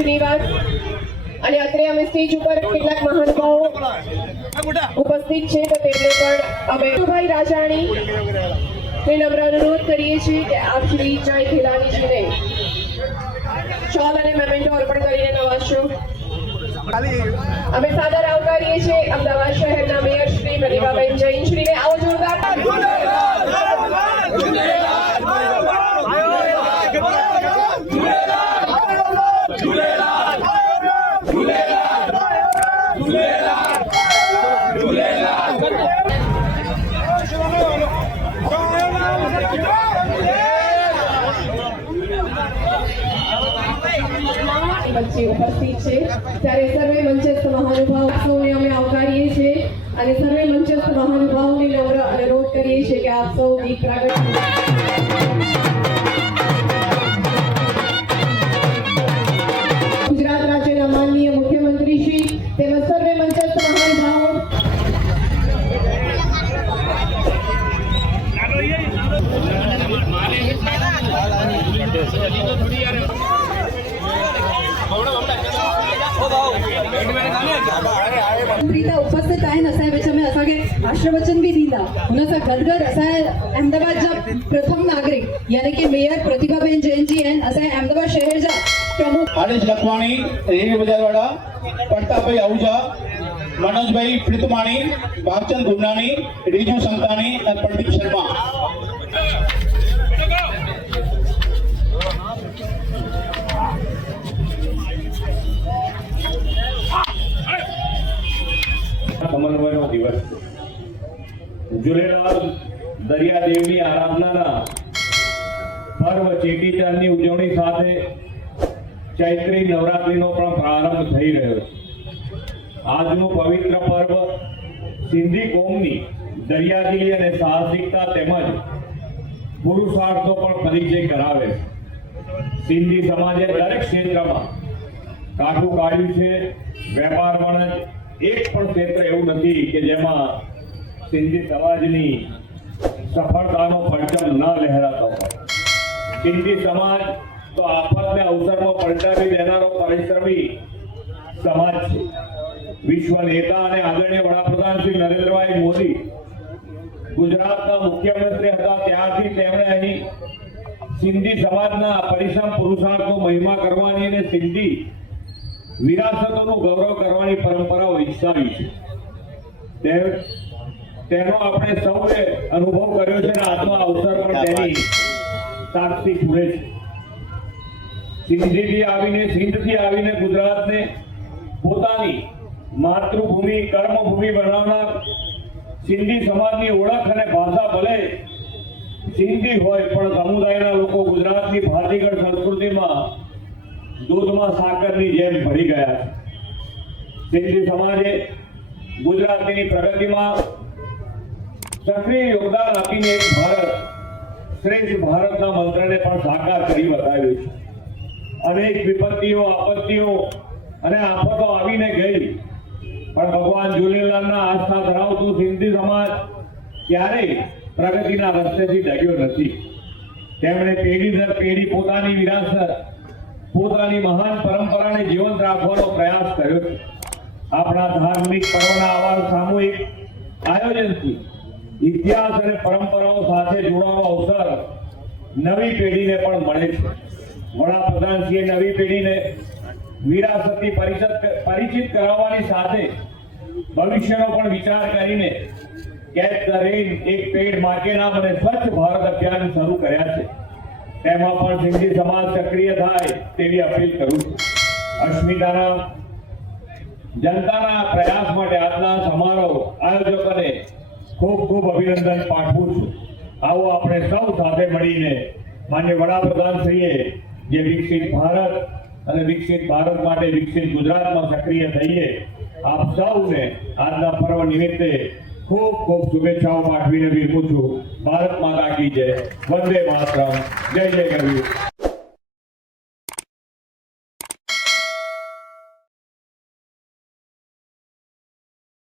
શ્રીવાસ અને અત્રે અમે સ્ટેજ ઉપર કેટલાક મહાનુભાવો ઉપસ્થિત છે તો તેમને પણ અમે ભાઈ રાજાણી ને નમ્ર અનુરોધ કરીએ છીએ કે આપ શ્રી જય ખેલાણીજીને શોલ અને મેમેન્ટો અર્પણ કરીને નવાજો. અમે સાદર આવકારીએ છીએ અમદાવાદ શહેરના મેયર શ્રી પ્રતિભાબેન જૈન શ્રીને. આવો જોરદાર વચ્ચે ઉપસ્થિત છે ત્યારે સર્વે મંચસ્થ મહાનુભાવ સૌને અમે આવકારીએ છીએ અને સર્વે મંચસ્થ મહાનુભાવોને નમ્ર અનુરોધ કરીએ છીએ કે આપ સૌ ગીત પ્રાગટ્ય ગુજરાત રાજ્યના માનનીય મુખ્યમંત્રી શ્રી તેમજ સર્વે મંચસ્થ મહાનુભાવો प्रीता उपस्थित आहे असाय वेळी असागे आशीर्वचन भी दिला हुनसा गदगद असाय अहमदाबाद जा प्रथम नागरिक यानी कि मेयर प्रतिभाबेन जैन जी हैं असाय अहमदाबाद शहर जा प्रमुख आदेश लखवाणी रेवी बजारवाड़ा प्रतापभाई आहूजा मनोजभाई प्रीतमाणी भागचंद गुमनानी रिजू संतानी और प्रदीप शर्मा. સમન્વયનો દિવસ ઝૂલેલાલ દરિયાદેવની આરાધનાના પર્વ ચેટીચાંદની ઉજવણી સાથે ચૈત્રી નવરાત્રીનો પણ પ્રારંભ થઈ રહ્યો છે. આજનું પવિત્ર પર્વ સિંધી કોમની દરિયાદિલી અને સાહસિકતા તેમજ પુરુષાર્થનો પણ પરિચય કરાવે છે. સિંધી સમાજે દરેક ક્ષેત્રમાં કાઠું કાઢ્યું છે. વેપાર વણજ એક પણ ક્ષેત્ર એવું નથી કે જેમાં સિંધી સમાજની સફળતાનો પરચમ ન લહેરાતો હોય. સિંધી સમાજ તો આફતને અવસરમાં પલટાવી દેનારો પરિશ્રમી સમાજ છે. વિશ્વ નેતા અને આદરણીય વડાપ્રધાન શ્રી નરેન્દ્રભાઈ મોદી ગુજરાતના મુખ્યમંત્રી હતા ત્યારથી તેમણે અહીં સિંધી સમાજના પરિશ્રમ પુરુષાર્થનો મહિમા કરવાની અને સિંધી વિરાસતોનું ગૌરવ કરવાની પરંપરાઓ વિકસાવી છે. તેનો આપણે સૌએ અનુભવ કર્યો છે અને આજનો અવસર પણ તેની સાક્ષી પૂરે છે. સિંધથી આવીને ગુજરાતને પોતાની માતૃભૂમિ કર્મભૂમિ બનાવનાર સિંધી સમાજની ઓળખ અને ભાષા ભલે સિંધી હોય પણ સમુદાયના લોકો ગુજરાતની ભાતીગળ સંસ્કૃતિમાં દૂધમાં સાકરની જેમ ભરી ગયા છે. સિંધી સમાજે ગુજરાતની પ્રગતિમાં સક્રિય યોગદાન આપીને એક ભારત શ્રેષ્ઠ ભારતના મંત્રને પણ સાકાર કરી બતાવ્યું છે. અનેક વિપત્તિઓ આપત્તિઓ અને આફતો આવીને ગઈ પણ ભગવાન ઝૂલેલાલના આસ્થા ધરાવતું સિંધી સમાજ ક્યારેય પ્રગતિના રસ્તેથી ડગ્યો નથી. તેમણે પેઢી દર પેઢી પોતાની વિરાસત પોતાની મહાન પરંપરાને જીવંત રાખવાનો પ્રયાસ કર્યો છે. આપણા ધાર્મિક પર્વના આવા સામૂહિક આયોજનથી ઇતિહાસ અને પરંપરાઓ સાથે જોડવાનો અવસર નવી પેઢીને પણ મળે છે. વડાપ્રધાનશ્રીએ નવી પેઢીને વિરાસતથી પરિચિત કરાવવાની સાથે ભવિષ્યનો પણ વિચાર કરીને કેચ ધ રેન એક પેડ માકે નામ અને સ્વચ્છ ભારત અભિયાન શરૂ કર્યા છે. તેમાં પણ સિંધી સમાજ સક્રિય થાય તેવી અપીલ કરું છું. અસ્મિતાના જનતાના પ્રયાસ માટે આજના સમારોહ આયોજકોને ખૂબ ખૂબ અભિનંદન પાઠવું છું. આવો આપણે સૌ સાથે મળીને માન્ય વડાપ્રધાનશ્રીએ જે વિકસિત ભારત અને વિકસિત ભારત માટે વિકસિત ગુજરાતમાં સક્રિય થઈએ. આપ સૌને આજના પર્વ નિમિત્તે ખૂબ ખૂબ શુભેચ્છાઓ પાઠવીને વિરમું છું. ભારત માતા કી જય. વંદે માતરમ. જય જય ગરવી.